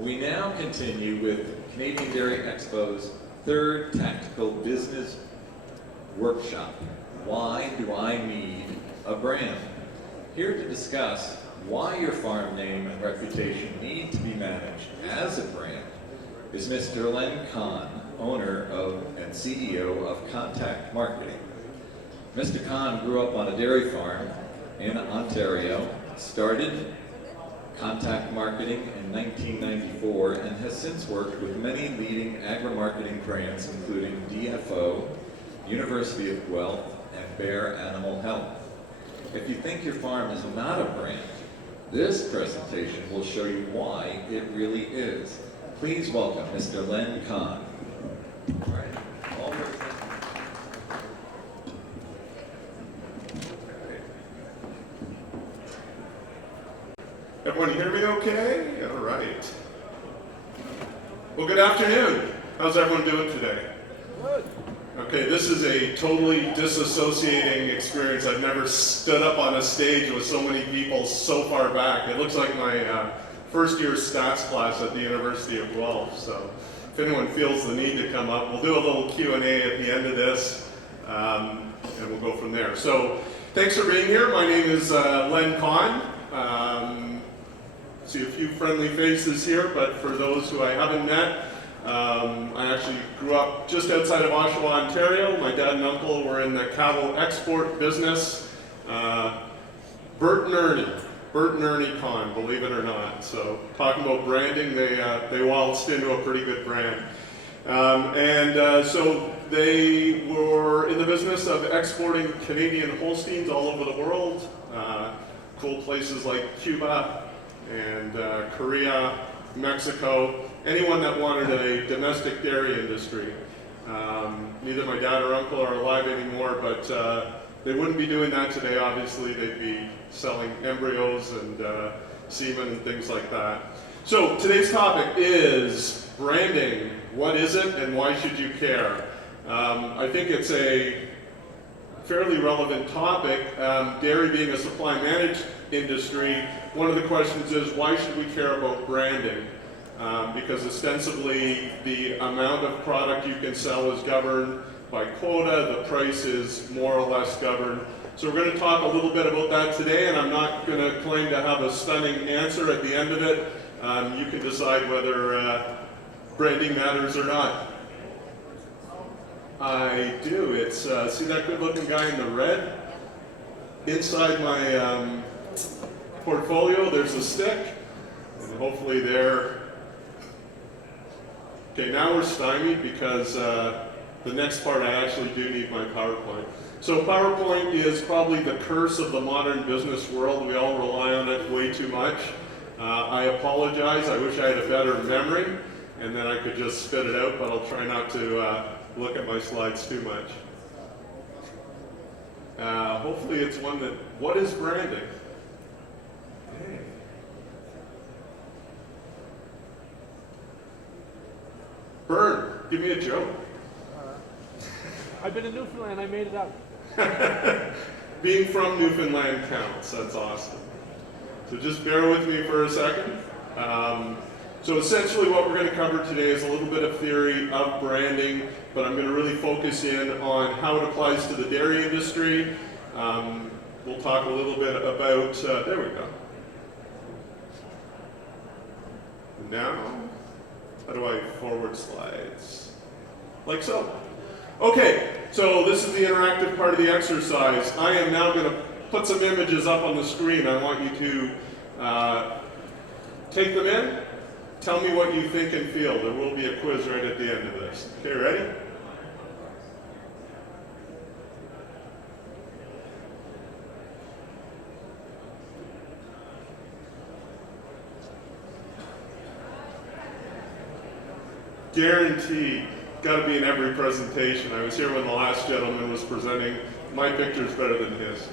We now continue with Canadian Dairy Expo's third tactical business workshop. Why do I need a brand? Here to discuss why your farm name and reputation need to be managed as a brand is Mr. Len Kahn, owner of and CEO of Kahntact Marketing. Mr. Kahn grew up on a dairy farm in Ontario, started Kahntact Marketing in 1994, and has since worked with many leading agri-marketing brands including DFO, University of Guelph, and Bear Animal Health. If you think your farm is not a brand, this presentation will show you why it really is. Please welcome Mr. Len Kahn. All right. All right. Everyone hear me okay? All right. Well, good afternoon. How's everyone doing today? Good. Okay, this is a totally disassociating experience. I've never stood up on a stage with so many people so far back. It looks like my first year stats class at the University of Guelph. So if anyone feels the need to come up, we'll do a little Q&A at the end of this, and we'll go from there. So thanks for being here. My name is Len Kahn. See a few friendly faces here, but for those who I haven't met, I actually grew up just outside of Oshawa, Ontario. My dad and uncle were in the cattle export business. Bert and Ernie Kahn, believe it or not. So talking about branding, they waltzed into a pretty good brand. So they were in the business of exporting Canadian Holsteins all over the world. Cool places like Cuba and Korea, Mexico, anyone that wanted a domestic dairy industry. Neither my dad or uncle are alive anymore, but they wouldn't be doing that today, obviously. They'd be selling embryos and semen and things like that. So today's topic is branding. What is it and why should you care? I think it's a fairly relevant topic. Dairy being a supply managed industry, one of the questions is why should we care about branding? Because ostensibly the amount of product you can sell is governed by quota, the price is more or less governed. So we're going to talk a little bit about that today, and I'm not going to claim to have a stunning answer at the end of it. You can decide whether branding matters or not. I do. It's see that good looking guy in the red? Inside my portfolio there's a stick, and hopefully there. Okay, now we're stymied because the next part I actually do need my PowerPoint. So PowerPoint is probably the curse of the modern business world. We all rely on it way too much. I apologize. I wish I had a better memory and then I could just spit it out, but I'll try not to look at my slides too much. Hopefully it's one that, what is branding? Hey. Bern, give me a joke. I've been in Newfoundland, I made it up. Being from Newfoundland counts, that's awesome. So just bear with me for a second. So essentially what we're going to cover today is a little bit of theory of branding, but I'm going to really focus in on how it applies to the dairy industry. We'll talk a little bit about, there we go. Now, how do I forward slides? Like so. Okay, so this is the interactive part of the exercise. I am now going to put some images up on the screen. I want you to take them in. Tell me what you think and feel. There will be a quiz right at the end of this. Okay, ready? Guaranteed. Got to be in every presentation. I was here when the last gentleman was presenting. My picture's better than his.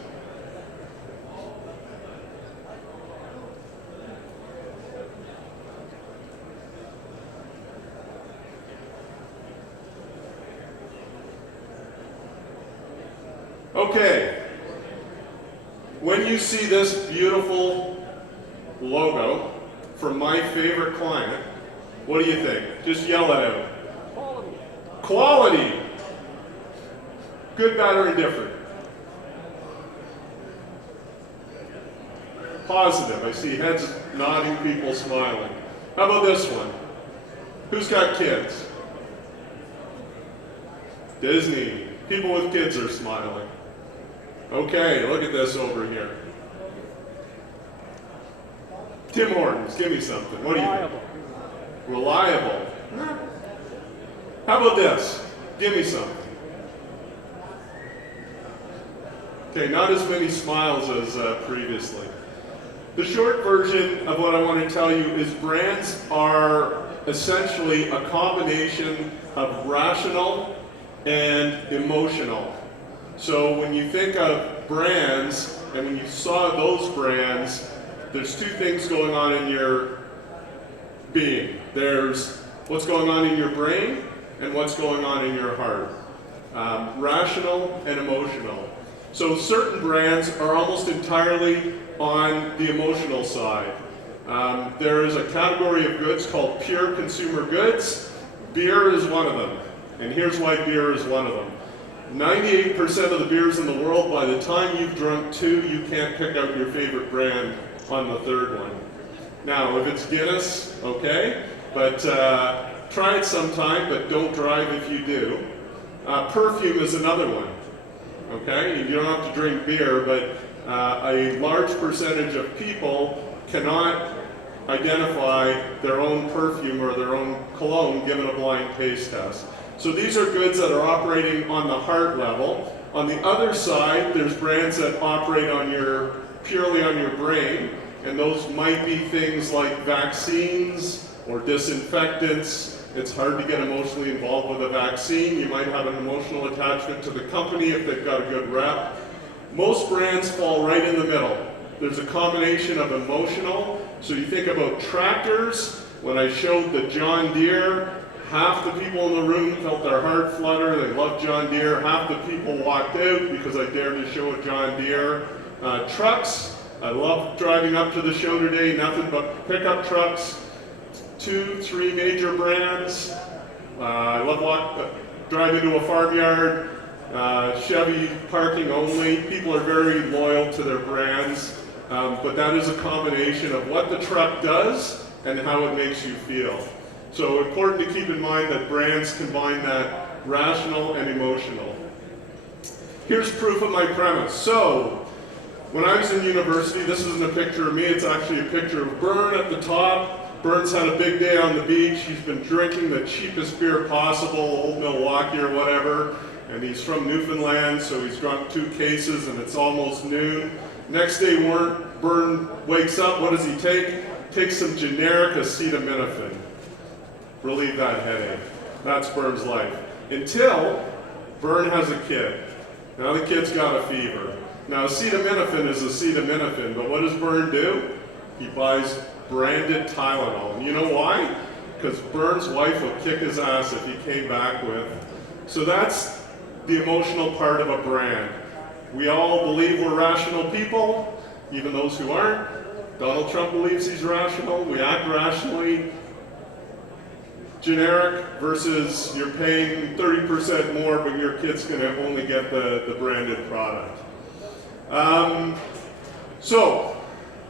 Okay. When you see this beautiful logo, from my favorite client, what do you think? Just yell it out. Quality. Quality. Good, bad, or indifferent? Positive. I see heads nodding, people smiling. How about this one? Who's got kids? Disney. People with kids are smiling. Okay, look at this over here. Tim Hortons, give me something. What do you think? Reliable. How about this? Give me something. Okay, not as many smiles as previously. The short version of what I want to tell you is brands are essentially a combination of rational and emotional. So when you think of brands, and when you saw those brands, there's two things going on in your being. There's what's going on in your brain and what's going on in your heart. Rational and emotional. So certain brands are almost entirely on the emotional side. There is a category of goods called pure consumer goods. Beer is one of them. And here's why beer is one of them. 98% of the beers in the world, by the time you've drunk two, you can't pick out your favorite brand on the third one. Now, if it's Guinness, okay, but try it sometime, but don't drive if you do. Perfume is another one, okay? You don't have to drink beer, but a large percentage of people cannot identify their own perfume or their own cologne given a blind taste test. So these are goods that are operating on the heart level. On the other side, there's brands that operate on purely on your brain, and those might be things like vaccines or disinfectants. It's hard to get emotionally involved with a vaccine. You might have an emotional attachment to the company if they've got a good rep. Most brands fall right in the middle. There's a combination of emotional. So you think about tractors. When I showed the John Deere, half the people in the room felt their heart flutter. They loved John Deere. Half the people walked out because I dared to show a John Deere. Trucks. I love driving up to the show today. Nothing but pickup trucks. 2, 3 major brands. I love driving to a farmyard. Chevy parking only. People are very loyal to their brands, but that is a combination of what the truck does and how it makes you feel. So important to keep in mind that brands combine that rational and emotional. Here's proof of my premise. So when I was in university, this isn't a picture of me, it's actually a picture of Bern at the top. Bern's had a big day on the beach. He's been drinking the cheapest beer possible, Old Milwaukee or whatever. And he's from Newfoundland, so he's drunk 2 cases and it's almost noon. Next day, Bern wakes up, what does he take? Takes some generic acetaminophen. Relieve that headache. That's Bern's life. Until Bern has a kid. Now the kid's got a fever. Now acetaminophen is acetaminophen, but what does Bern do? He buys branded Tylenol. And you know why? Because Bern's wife will kick his ass if he came back with. So that's the emotional part of a brand. We all believe we're rational people, even those who aren't. Donald Trump believes he's rational. We act rationally. Generic versus you're paying 30% more, but your kid's going to only get the branded product. So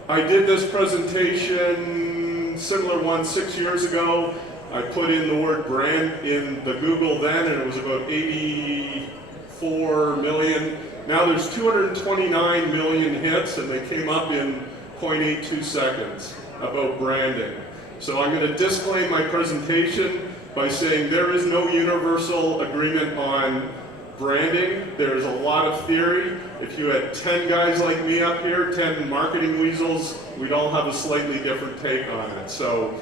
I did this presentation, similar one 6 years ago. I put in the word brand in the Google then, and it was about 84 million. Now there's 229 million hits, and they came up in 0.82 seconds about branding. So I'm going to disclaim my presentation by saying there is no universal agreement on branding. There's a lot of theory. If you had 10 guys like me up here, 10 marketing weasels, we'd all have a slightly different take on it. So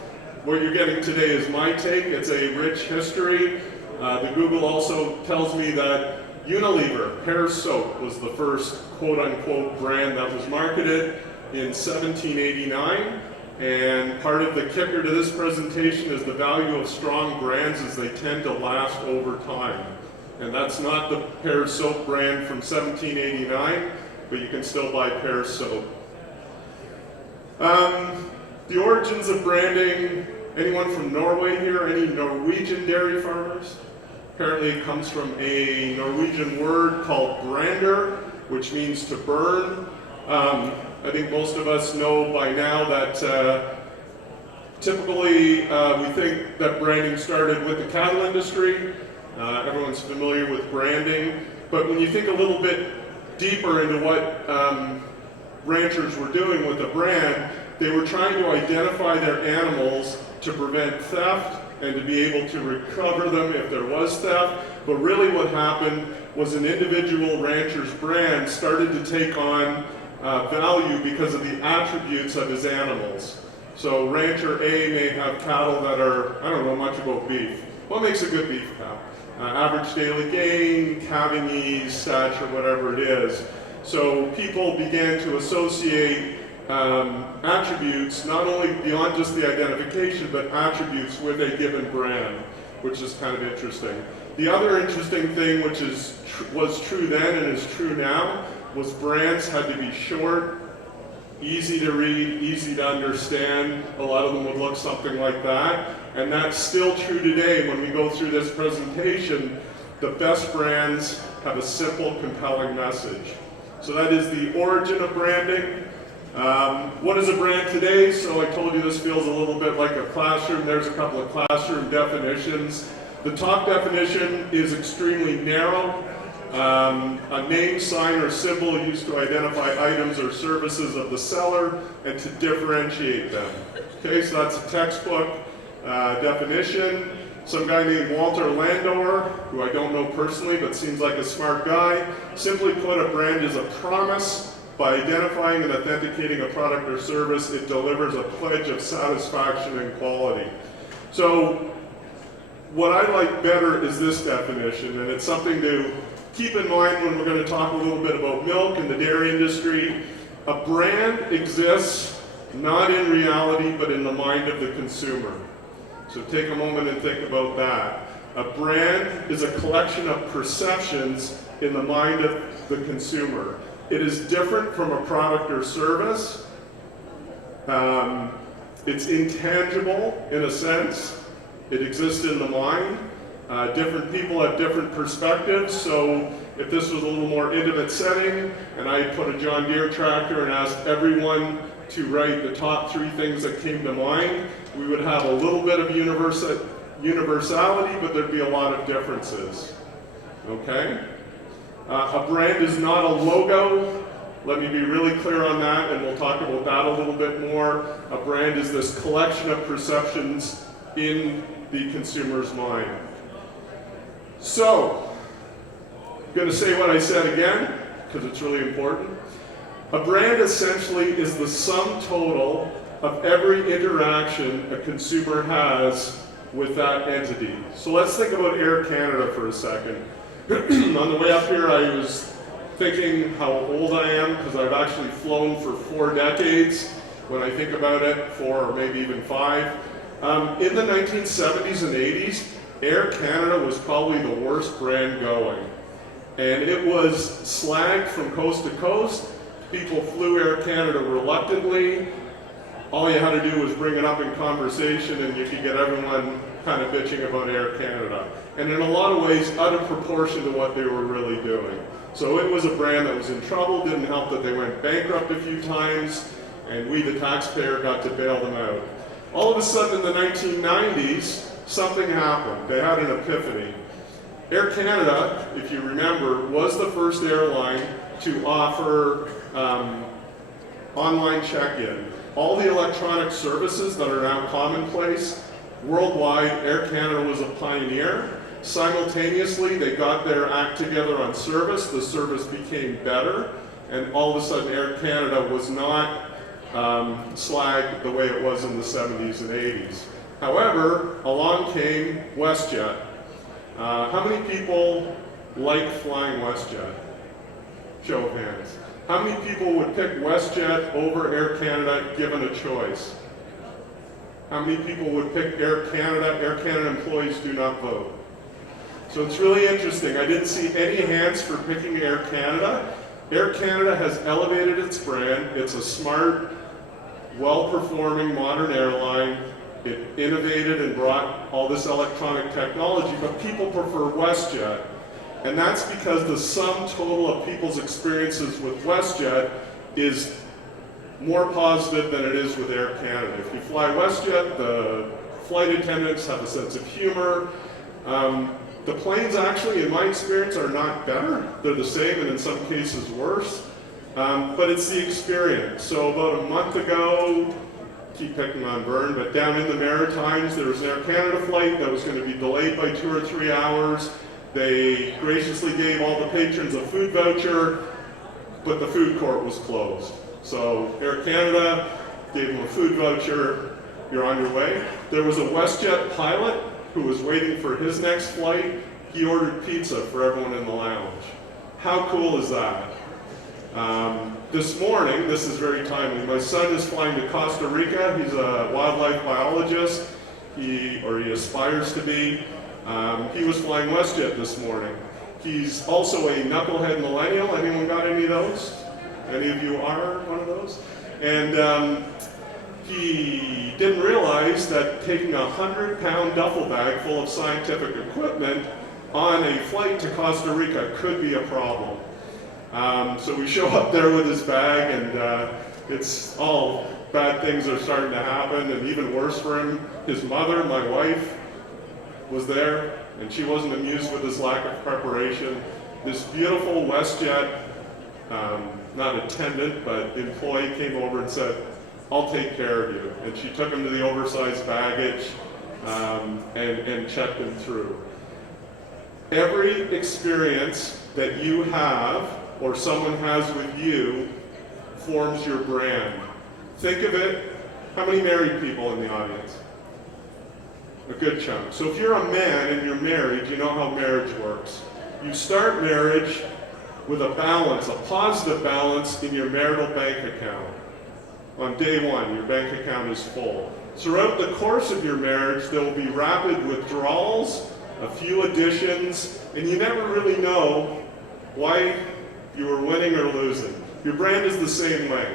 what you're getting today is my take. It's a rich history. The Google also tells me that Unilever hair soap was the first quote-unquote brand that was marketed in 1789. And part of the kicker to this presentation is the value of strong brands is they tend to last over time. And that's not the Pear soap brand from 1789, but you can still buy Pear soap. The origins of branding, anyone from Norway here? Any Norwegian dairy farmers? Apparently it comes from a Norwegian word called brander, which means to burn. I think most of us know by now that typically we think that branding started with the cattle industry. Everyone's familiar with branding. But when you think a little bit deeper into what ranchers were doing with the brand, they were trying to identify their animals to prevent theft and to be able to recover them if there was theft. But really what happened was an individual rancher's brand started to take on value because of the attributes of his animals. So rancher A may have cattle that are, I don't know much about beef. What makes a good beef cow? Average daily gain, calving ease, stature, whatever it is. So people began to associate attributes, not only beyond just the identification, but attributes with a given brand, which is kind of interesting. The other interesting thing, which was true then and is true now, was brands had to be short, easy to read, easy to understand. A lot of them would look something like that. And that's still true today. When we go through this presentation, the best brands have a simple, compelling message. So that is the origin of branding. What is a brand today? So I told you this feels a little bit like a classroom. There's a couple of classroom definitions. The top definition is extremely narrow. A name, sign, or symbol used to identify items or services of the seller and to differentiate them. Okay, so that's a textbook definition. Some guy named Walter Landauer, who I don't know personally but seems like a smart guy, simply put, a brand is a promise. By identifying and authenticating a product or service, it delivers a pledge of satisfaction and quality. So what I like better is this definition, and it's something to keep in mind when we're going to talk a little bit about milk and the dairy industry. A brand exists not in reality, but in the mind of the consumer. So take a moment and think about that. A brand is a collection of perceptions in the mind of the consumer. It is different from a product or service. It's intangible in a sense. It exists in the mind. Different people have different perspectives, so if this was a little more intimate setting and I put a John Deere tractor and asked everyone to write the top 3 things that came to mind, we would have a little bit of universality, but there'd be a lot of differences. Okay? A brand is not a logo. Let me be really clear on that, and we'll talk about that a little bit more. A brand is this collection of perceptions in the consumer's mind. So, I'm going to say what I said again, because it's really important. A brand essentially is the sum total of every interaction a consumer has with that entity. So let's think about Air Canada for a second. On the way up here, I was thinking how old I am, because I've actually flown for 4 decades. When I think about it, 4 or maybe even 5. In the 1970s and 80s, Air Canada was probably the worst brand going. And it was slagged from coast to coast. People flew Air Canada reluctantly. All you had to do was bring it up in conversation and you could get everyone kind of bitching about Air Canada. And in a lot of ways, out of proportion to what they were really doing. So it was a brand that was in trouble. Didn't help that they went bankrupt a few times, and we, the taxpayer, got to bail them out. All of a sudden in the 1990s, something happened. They had an epiphany. Air Canada, if you remember, was the first airline to offer online check-in. All the electronic services that are now commonplace worldwide, Air Canada was a pioneer. Simultaneously, they got their act together on service. The service became better, and all of a sudden Air Canada was not slagged the way it was in the 70s and 80s. However, along came WestJet. How many people like flying WestJet? Show of hands. How many people would pick WestJet over Air Canada given a choice? How many people would pick Air Canada? Air Canada employees do not vote. So it's really interesting. I didn't see any hands for picking Air Canada. Air Canada has elevated its brand. It's a smart, well-performing modern airline. It innovated and brought all this electronic technology, but people prefer WestJet. And that's because the sum total of people's experiences with WestJet is more positive than it is with Air Canada. If you fly WestJet, the flight attendants have a sense of humor. The planes actually, in my experience, are not better. They're the same and in some cases worse. But it's the experience. So about a month ago, keep picking on Vern, but down in the Maritimes, there was an Air Canada flight that was going to be delayed by 2 or 3 hours. They graciously gave all the patrons a food voucher, but the food court was closed. So Air Canada gave them a food voucher, you're on your way. There was a WestJet pilot who was waiting for his next flight. He ordered pizza for everyone in the lounge. How cool is that? This morning, this is very timely, my son is flying to Costa Rica. He's a wildlife biologist. He aspires to be. He was flying WestJet this morning. He's also a knucklehead millennial. Anyone got any of those? Any of you are one of those? And he didn't realize that taking a 100-pound duffel bag full of scientific equipment on a flight to Costa Rica could be a problem. So we show up there with his bag, and it's all bad things are starting to happen, and even worse for him. His mother, my wife, was there, and she wasn't amused with his lack of preparation. This beautiful WestJet, not attendant, but employee came over and said, "I'll take care of you." And she took him to the oversized baggage and checked him through. Every experience that you have or someone has with you forms your brand. Think of it, how many married people in the audience? A good chunk. So if you're a man and you're married, you know how marriage works. You start marriage with a balance, a positive balance in your marital bank account. On day one, your bank account is full. Throughout the course of your marriage, there will be rapid withdrawals, a few additions, and you never really know why you were winning or losing. Your brand is the same way.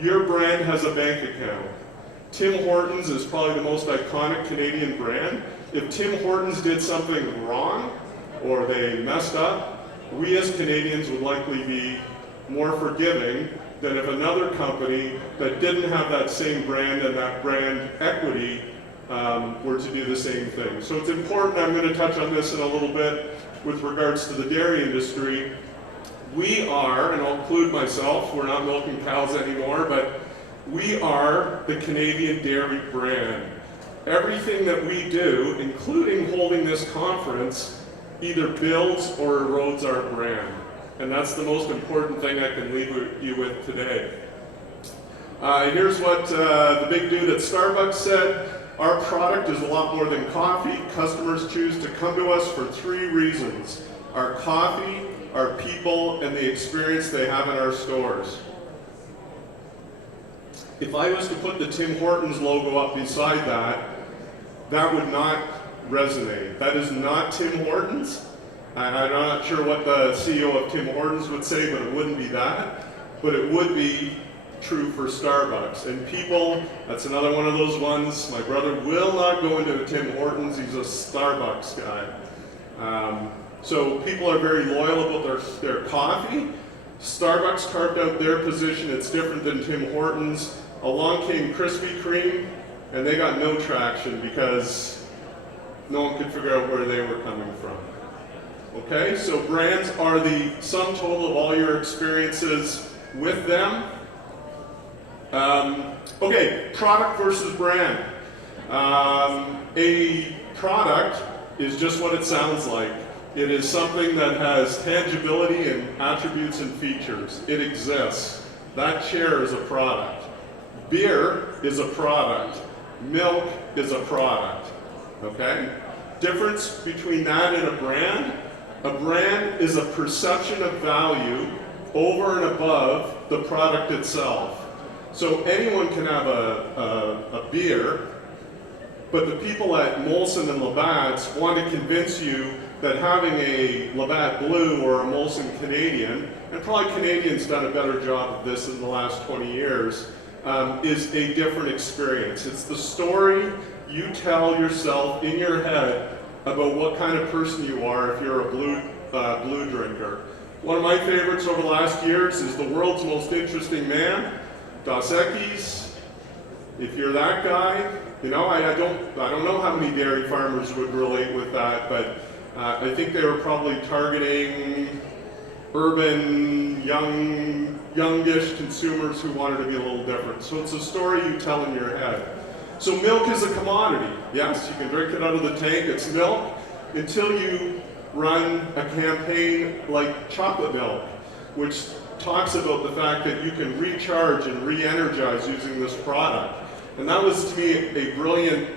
Your brand has a bank account. Tim Hortons is probably the most iconic Canadian brand. If Tim Hortons did something wrong or they messed up, we as Canadians would likely be more forgiving than if another company that didn't have that same brand and that brand equity were to do the same thing. So it's important, I'm going to touch on this in a little bit with regards to the dairy industry. We are, and I'll include myself, we're not milking cows anymore, but we are the Canadian dairy brand. Everything that we do, including holding this conference, either builds or erodes our brand. And that's the most important thing I can leave you with today. Here's what the big dude at Starbucks said. Our product is a lot more than coffee. Customers choose to come to us for 3 reasons: our coffee, our people, and the experience they have in our stores. If I was to put the Tim Hortons logo up beside that, that would not resonate. That is not Tim Hortons. I'm not sure what the CEO of Tim Hortons would say, but it wouldn't be that. But it would be true for Starbucks. And people, that's another one of those ones. My brother will not go into a Tim Hortons. He's a Starbucks guy. So people are very loyal about their coffee. Starbucks carved out their position. It's different than Tim Hortons. Along came Krispy Kreme, and they got no traction because no one could figure out where they were coming from. Okay, so brands are the sum total of all your experiences with them. Okay, product versus brand. A product is just what it sounds like. It is something that has tangibility and attributes and features. It exists. That chair is a product. Beer is a product. Milk is a product. Okay? Difference between that and a brand is a perception of value over and above the product itself. So anyone can have a beer, but the people at Molson and Labatt's want to convince you that having a Labatt Blue or a Molson Canadian, and probably Canadian's done a better job of this in the last 20 years, is a different experience. It's the story you tell yourself in your head about what kind of person you are if you're a blue drinker. One of my favorites over the last years is The World's Most Interesting Man, Dos Equis. If you're that guy, you know, I don't know how many dairy farmers would relate with that, but I think they were probably targeting urban, youngish consumers who wanted to be a little different. So it's a story you tell in your head. So milk is a commodity. Yes, you can drink it out of the tank, it's milk, until you run a campaign like chocolate milk, which talks about the fact that you can recharge and re-energize using this product. And that was, to me, a brilliant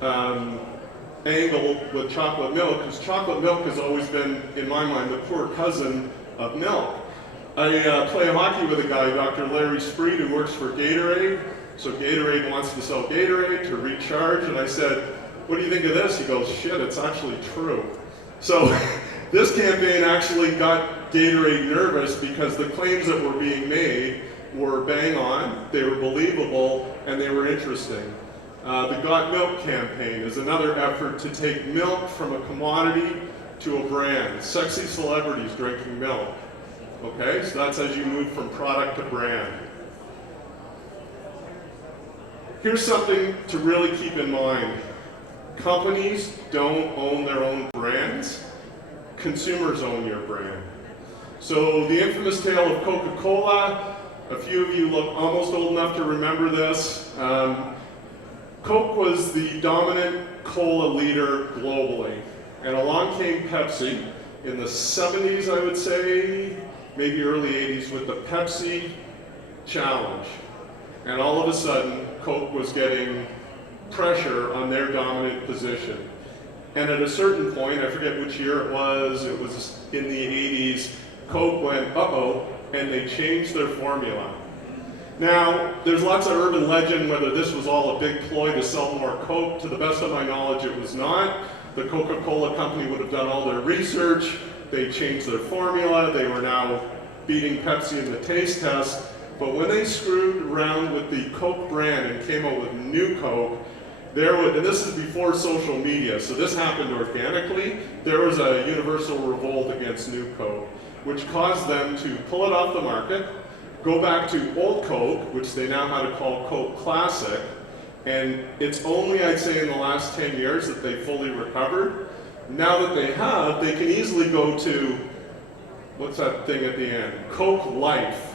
angle with chocolate milk, because chocolate milk has always been, in my mind, the poor cousin of milk. I play hockey with a guy, Dr. Larry Spreed, who works for Gatorade. So Gatorade wants to sell Gatorade to recharge, and I said, what do you think of this? He goes, shit, it's actually true. So this campaign actually got Gatorade nervous because the claims that were being made were bang on, they were believable, and they were interesting. The Got Milk campaign is another effort to take milk from a commodity to a brand. Sexy celebrities drinking milk. Okay, so that's as you move from product to brand. Here's something to really keep in mind. Companies don't own their own brands. Consumers own your brand. So the infamous tale of Coca-Cola, a few of you look almost old enough to remember this. Coke was the dominant cola leader globally. And along came Pepsi in the 70s, I would say, maybe early 80s, with the Pepsi Challenge. And all of a sudden, Coke was getting pressure on their dominant position. And at a certain point, I forget which year it was in the 80s, Coke went, uh-oh, and they changed their formula. Now, there's lots of urban legend whether this was all a big ploy to sell more Coke. To the best of my knowledge, it was not. The Coca-Cola company would have done all their research. They changed their formula. They were now beating Pepsi in the taste test. But when they screwed around with the Coke brand and came out with new Coke, and this is before social media, so this happened organically, there was a universal revolt against new Coke, which caused them to pull it off the market, go back to old Coke, which they now had to call Coke Classic, and it's only, I'd say, in the last 10 years that they fully recovered. Now that they have, they can easily go to, what's that thing at the end? Coke Life.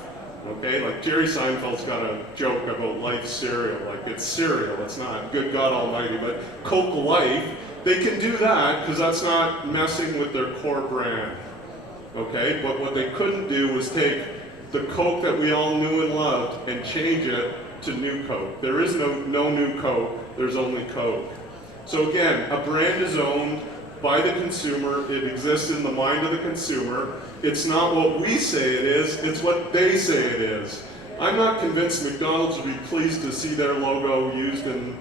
Okay, like Jerry Seinfeld's got a joke about life cereal, like it's cereal, it's not good God Almighty, but Coke Life, they can do that because that's not messing with their core brand. Okay, but what they couldn't do was take the Coke that we all knew and loved and change it to new Coke. There is no new Coke, there's only Coke. So again, a brand is owned by the consumer, it exists in the mind of the consumer. It's not what we say it is, it's what they say it is. I'm not convinced McDonald's would be pleased to see their logo used in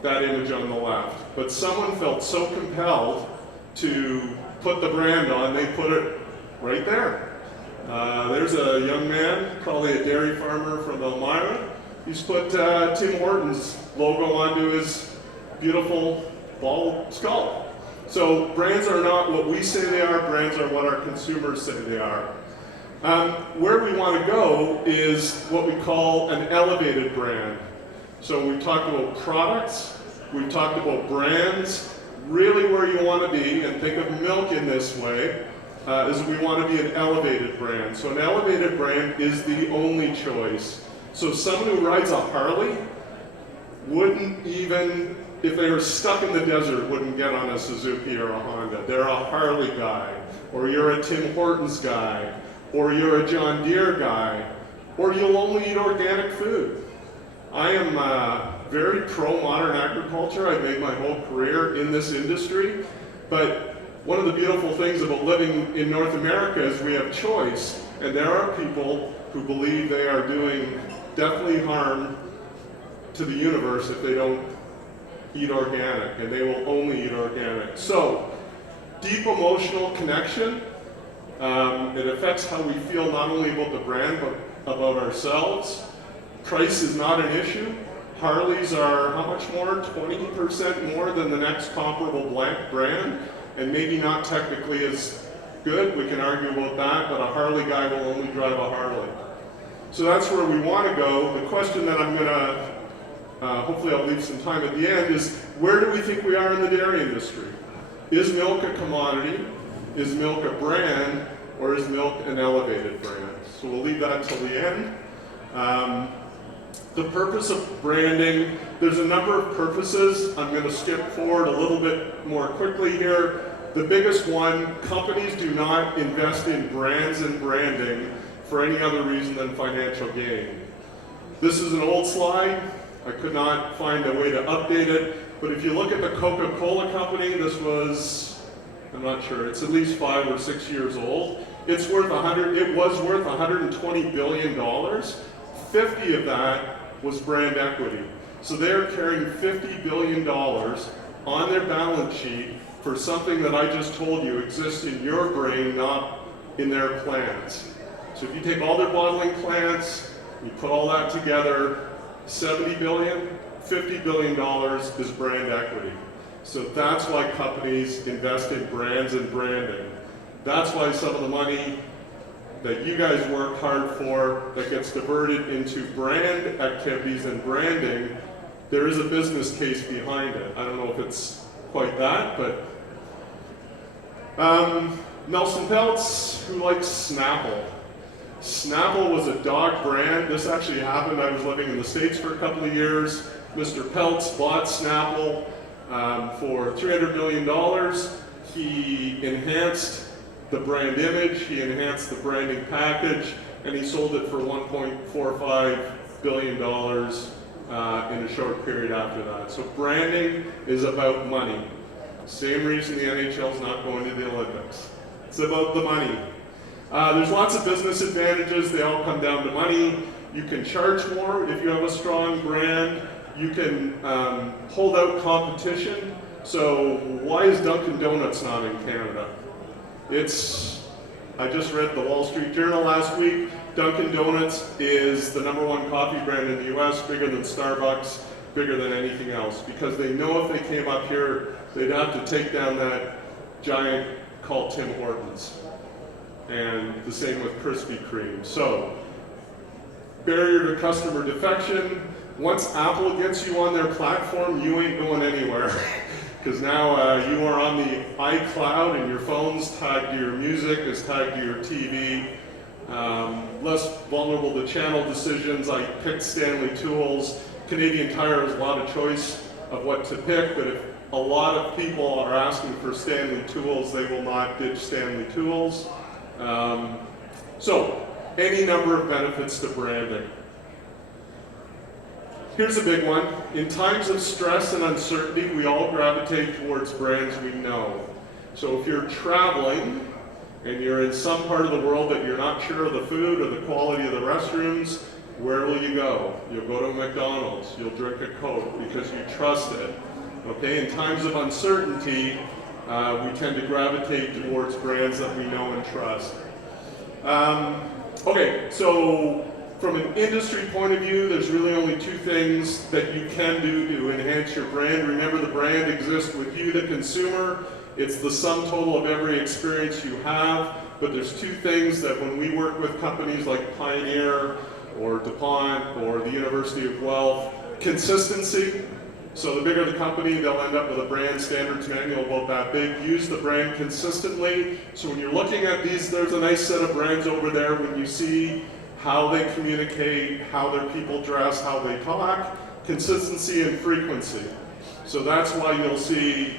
that image on the left. But someone felt so compelled to put the brand on, they put it right there. There's a young man, probably a dairy farmer from Elmira. He's put Tim Hortons logo onto his beautiful bald skull. So brands are not what we say they are, brands are what our consumers say they are. Where we want to go is what we call an elevated brand. So we've talked about products, we've talked about brands. Really where you want to be, and think of milk in this way, is we want to be an elevated brand. So an elevated brand is the only choice. So someone who rides a Harley wouldn't even, if they were stuck in the desert, wouldn't get on a Suzuki or a Honda. They're a Harley guy, or you're a Tim Hortons guy, or you're a John Deere guy, or you'll only eat organic food. I am very pro-modern agriculture. I've made my whole career in this industry, but one of the beautiful things about living in North America is we have choice, and there are people who believe they are doing definitely harm to the universe if they don't eat organic, and they will only eat organic. So, deep emotional connection, it affects how we feel not only about the brand, but about ourselves. Price is not an issue. Harleys are how much more? 20% more than the next comparable brand, and maybe not technically as good. We can argue about that, but a Harley guy will only drive a Harley. So that's where we want to go. The question that I'm going to, hopefully I'll leave some time at the end, is where do we think we are in the dairy industry? Is milk a commodity? Is milk a brand? Or is milk an elevated brand? So we'll leave that till the end. The purpose of branding, there's a number of purposes. I'm going to skip forward a little bit more quickly here. The biggest one, companies do not invest in brands and branding for any other reason than financial gain. This is an old slide. I could not find a way to update it, but if you look at the Coca-Cola company, this was, I'm not sure, it's at least 5 or 6 years old. It was worth $120 billion. 50 of that was brand equity. So they're carrying $50 billion on their balance sheet for something that I just told you exists in your brain, not in their plants. So if you take all their bottling plants, you put all that together, 70 billion, $50 billion is brand equity. So that's why companies invest in brands and branding. That's why some of the money that you guys work hard for that gets diverted into brand activities and branding, there is a business case behind it. I don't know if it's quite that, but Nelson Peltz, who likes Snapple. Snapple was a dog brand. This actually happened. I was living in the States for a couple of years. Mr. Peltz bought Snapple for $300 million. He enhanced the brand image, he enhanced the branding package, and he sold it for $1.45 billion in a short period after that. So branding is about money. Same reason the NHL is not going to the Olympics. It's about the money. There's lots of business advantages. They all come down to money. You can charge more if you have a strong brand. You can hold out competition. So why is Dunkin' Donuts not in Canada? I just read the Wall Street Journal last week. Dunkin' Donuts is the #1 coffee brand in the US, bigger than Starbucks, bigger than anything else, because they know if they came up here, they'd have to take down that giant called Tim Hortons. And the same with Krispy Kreme. So, barrier to customer defection. Once Apple gets you on their platform, you ain't going anywhere. Because now you are on the iCloud and your phone's tagged to your music, is tagged to your TV. Less vulnerable to channel decisions. I picked Stanley Tools. Canadian Tire has a lot of choice of what to pick, but if a lot of people are asking for Stanley Tools, they will not ditch Stanley Tools. So, any number of benefits to branding. Here's a big one. In times of stress and uncertainty, we all gravitate towards brands we know. So if you're traveling and you're in some part of the world that you're not sure of the food or the quality of the restrooms, where will you go? You'll go to a McDonald's, you'll drink a Coke because you trust it. Okay, in times of uncertainty, we tend to gravitate towards brands that we know and trust. Okay, so from an industry point of view, there's really only 2 things that you can do to enhance your brand. Remember, the brand exists with you, the consumer. It's the sum total of every experience you have, but there's 2 things that when we work with companies like Pioneer or DuPont or the University of Guelph, consistency. So the bigger the company, they'll end up with a brand standards manual about that big. Use the brand consistently. So when you're looking at these, there's a nice set of brands over there. When you see how they communicate, how their people dress, how they talk, consistency and frequency. So that's why you'll see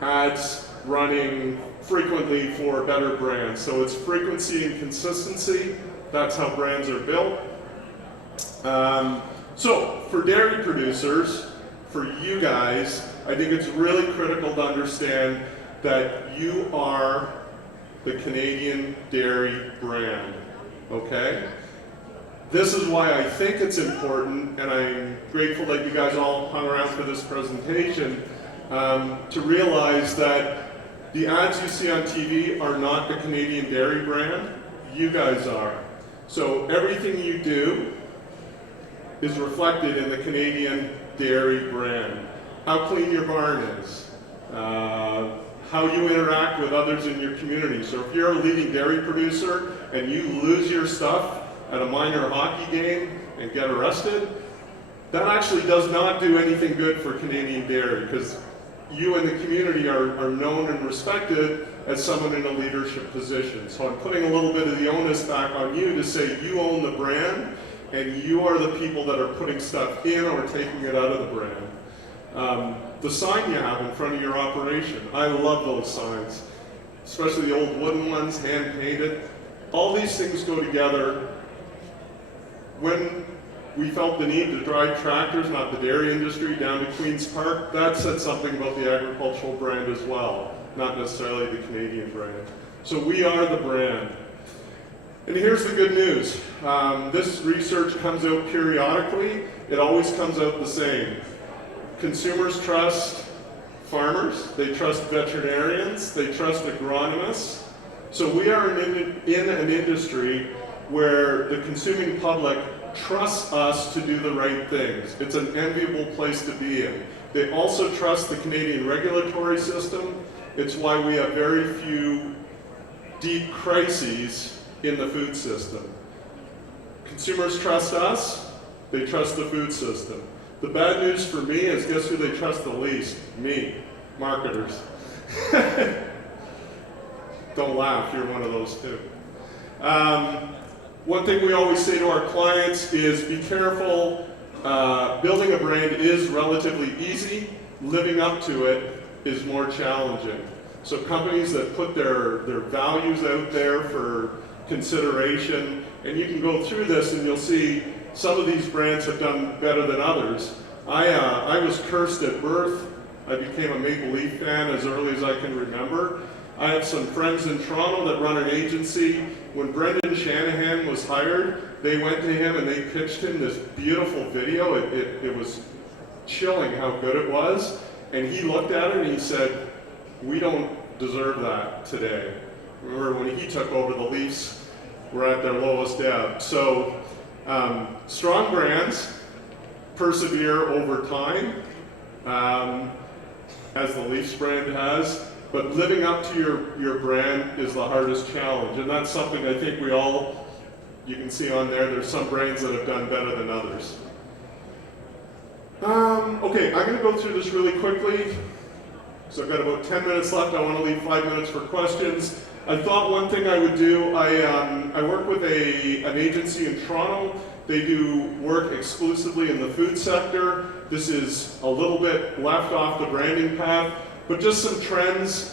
ads running frequently for better brands. So it's frequency and consistency. That's how brands are built. So for dairy producers, for you guys, I think it's really critical to understand that you are the Canadian dairy brand, okay? This is why I think it's important, and I'm grateful that you guys all hung around for this presentation, to realize that the ads you see on TV are not the Canadian dairy brand, you guys are. So everything you do is reflected in the Canadian dairy brand. How clean your barn is, how you interact with others in your community. So if you're a leading dairy producer and you lose your stuff at a minor hockey game and get arrested, that actually does not do anything good for Canadian dairy, because you and the community are known and respected as someone in a leadership position. So I'm putting a little bit of the onus back on you to say you own the brand and you are the people that are putting stuff in or taking it out of the brand. The sign you have in front of your operation, I love those signs, especially the old wooden ones, hand painted. All these things go together. When we felt the need to drive tractors, not the dairy industry, down to Queen's Park, that said something about the agricultural brand as well, not necessarily the Canadian brand. So we are the brand. And here's the good news. This research comes out periodically. It always comes out the same. Consumers trust farmers, they trust veterinarians, they trust agronomists. So we are in an industry where the consuming public trusts us to do the right things. It's an enviable place to be in. They also trust the Canadian regulatory system. It's why we have very few deep crises in the food system. Consumers trust us, they trust the food system. The bad news for me is, guess who they trust the least? Me, marketers. Don't laugh, you're one of those too. One thing we always say to our clients is be careful. Building a brand is relatively easy. Living up to it is more challenging. So companies that put their values out there for consideration, and you can go through this and you'll see some of these brands have done better than others. I was cursed at birth. I became a Maple Leaf fan as early as I can remember. I have some friends in Toronto that run an agency. When Brendan Shanahan was hired, they went to him and they pitched him this beautiful video. It was chilling how good it was. And he looked at it and he said, we don't deserve that today. Remember when he took over, the Leafs were at their lowest ebb. So strong brands persevere over time, as the Leafs brand has. But living up to your brand is the hardest challenge. And that's something I think we all, you can see on there, there's some brands that have done better than others. Okay, I'm going to go through this really quickly. So I've got about 10 minutes left. I want to leave 5 minutes for questions. I thought one thing I would do, I work with an agency in Toronto. They do work exclusively in the food sector. This is a little bit left off the branding path. But just some trends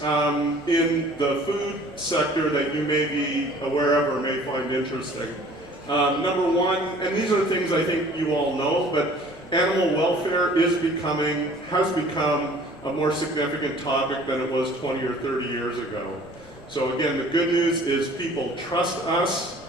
in the food sector that you may be aware of or may find interesting. Number one, and these are things I think you all know, but animal welfare has become a more significant topic than it was 20 or 30 years ago. So again, the good news is people trust us,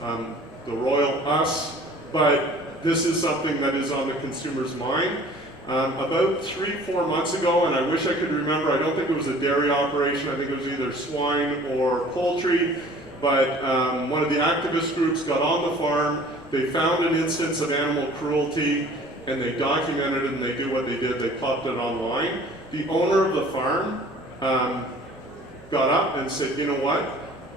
the royal us, but this is something that is on the consumer's mind. About 3-4 months ago, and I wish I could remember, I don't think it was a dairy operation, I think it was either swine or poultry, but one of the activist groups got on the farm, they found an instance of animal cruelty, and they documented it and they did what they did, they popped it online. The owner of the farm got up and said, you know what,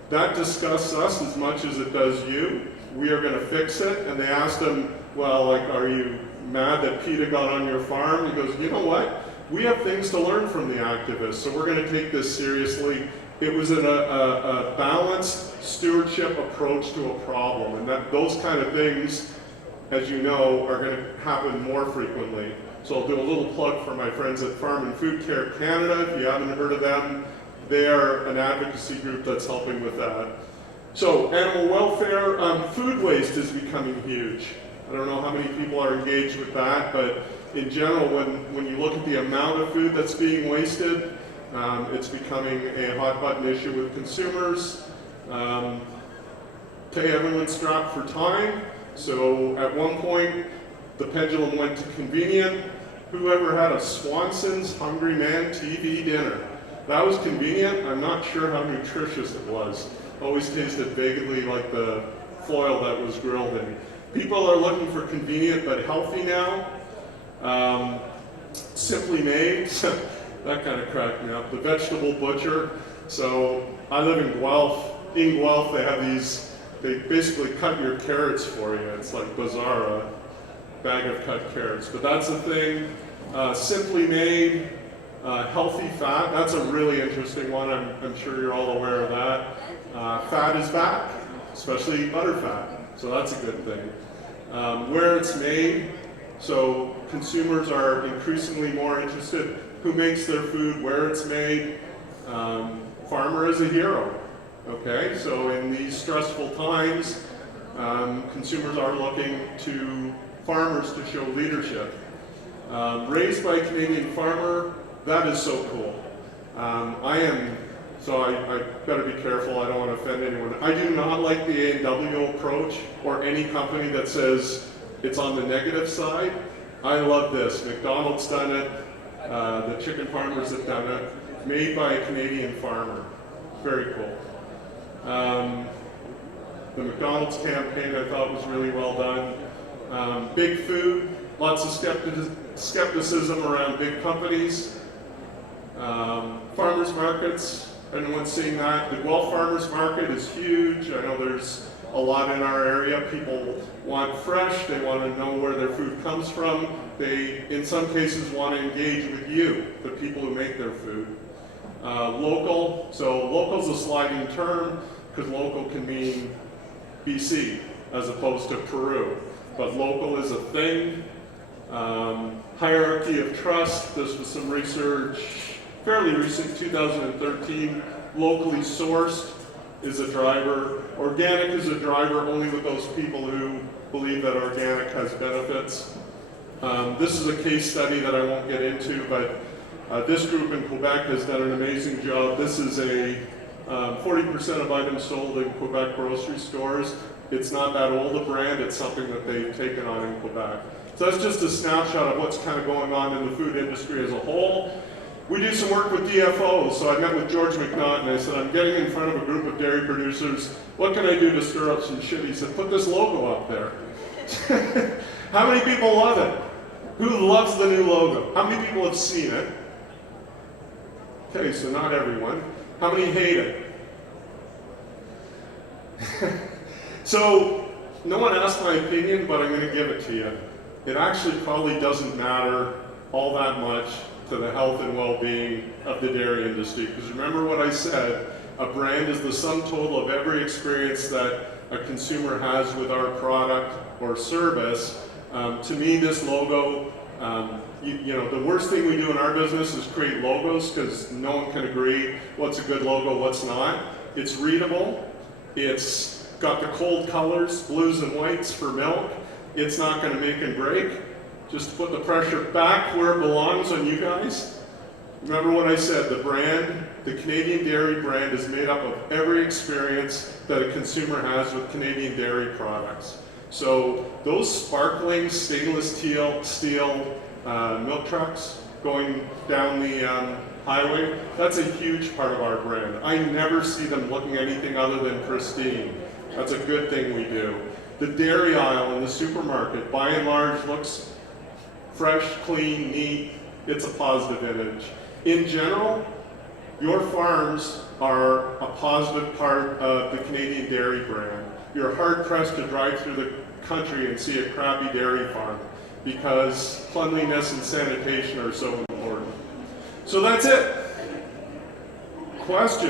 that disgusts us as much as it does you, we are going to fix it. And they asked him, well, like, are you mad that PETA got on your farm? He goes, you know what, we have things to learn from the activists, so we're going to take this seriously. It was a balanced stewardship approach to a problem, and that those kind of things, as you know, are going to happen more frequently. So I'll do a little plug for my friends at Farm and Food Care Canada. If you haven't heard of them, they are an advocacy group that's helping with that. So animal welfare, food waste is becoming huge. I don't know how many people are engaged with that, but in general, when you look at the amount of food that's being wasted, it's becoming a hot button issue with consumers. Okay, everyone's strapped for time. So at one point, the pendulum went to convenient. Whoever had a Swanson's Hungry Man TV dinner? That was convenient. I'm not sure how nutritious it was. Always tasted vaguely like the foil that was grilled in. People are looking for convenient but healthy now. Simply Made, that kind of cracked me up. The Vegetable Butcher. So I live in Guelph. In Guelph, they have these, they basically cut your carrots for you. It's like bizarre, a bag of cut carrots. But that's a thing. Simply Made, healthy fat. That's a really interesting one. I'm sure you're all aware of that. Fat is back, especially butter fat. So that's a good thing. Where it's made, so consumers are increasingly more interested who makes their food, where it's made. Farmer is a hero, okay? So in these stressful times, consumers are looking to farmers to show leadership. Raised by a Canadian farmer, that is so cool. I better be careful, I don't want to offend anyone. I do not like the A&W approach or any company that says it's on the negative side. I love this. McDonald's done it, the chicken farmers have done it, made by a Canadian farmer. Very cool. The McDonald's campaign I thought was really well done. Big food, lots of skepticism around big companies. Farmers markets, anyone's seeing that? The Guelph Farmers Market is huge. I know there's a lot in our area. People want fresh, they want to know where their food comes from. They, in some cases, want to engage with you, the people who make their food. Local, so local's a sliding term because local can mean BC as opposed to Peru. But local is a thing. Hierarchy of trust, this was some research, fairly recent, 2013. Locally sourced is a driver. Organic is a driver only with those people who believe that organic has benefits. This is a case study that I won't get into, but this group in Quebec has done an amazing job. This is a 40% of items sold in Quebec grocery stores. It's not that old a brand, it's something that they've taken on in Quebec. So that's just a snapshot of what's kind of going on in the food industry as a whole. We do some work with DFOs, so I met with George McNaught and I said, I'm getting in front of a group of dairy producers. What can I do to stir up some shit? He said, put this logo up there. How many people love it? Who loves the new logo? How many people have seen it? Okay, so not everyone. How many hate it? So, no one asked my opinion, but I'm going to give it to you. It actually probably doesn't matter all that much to the health and well-being of the dairy industry. Because remember what I said, a brand is the sum total of every experience that a consumer has with our product or service. To me, this logo, you know, the worst thing we do in our business is create logos because no one can agree what's a good logo, what's not. It's readable. It's got the cold colors, blues and whites for milk. It's not going to make and break. Just put the pressure back where it belongs on you guys. Remember what I said, the brand, the Canadian dairy brand is made up of every experience that a consumer has with Canadian dairy products. So those sparkling stainless steel milk trucks going down the highway, that's a huge part of our brand. I never see them looking anything other than pristine. That's a good thing we do. The dairy aisle in the supermarket, by and large, looks fresh, clean, neat. It's a positive image. In general, your farms are a positive part of the Canadian dairy brand. You're hard-pressed to drive through the country and see a crappy dairy farm because cleanliness and sanitation are so important. So that's it. Question.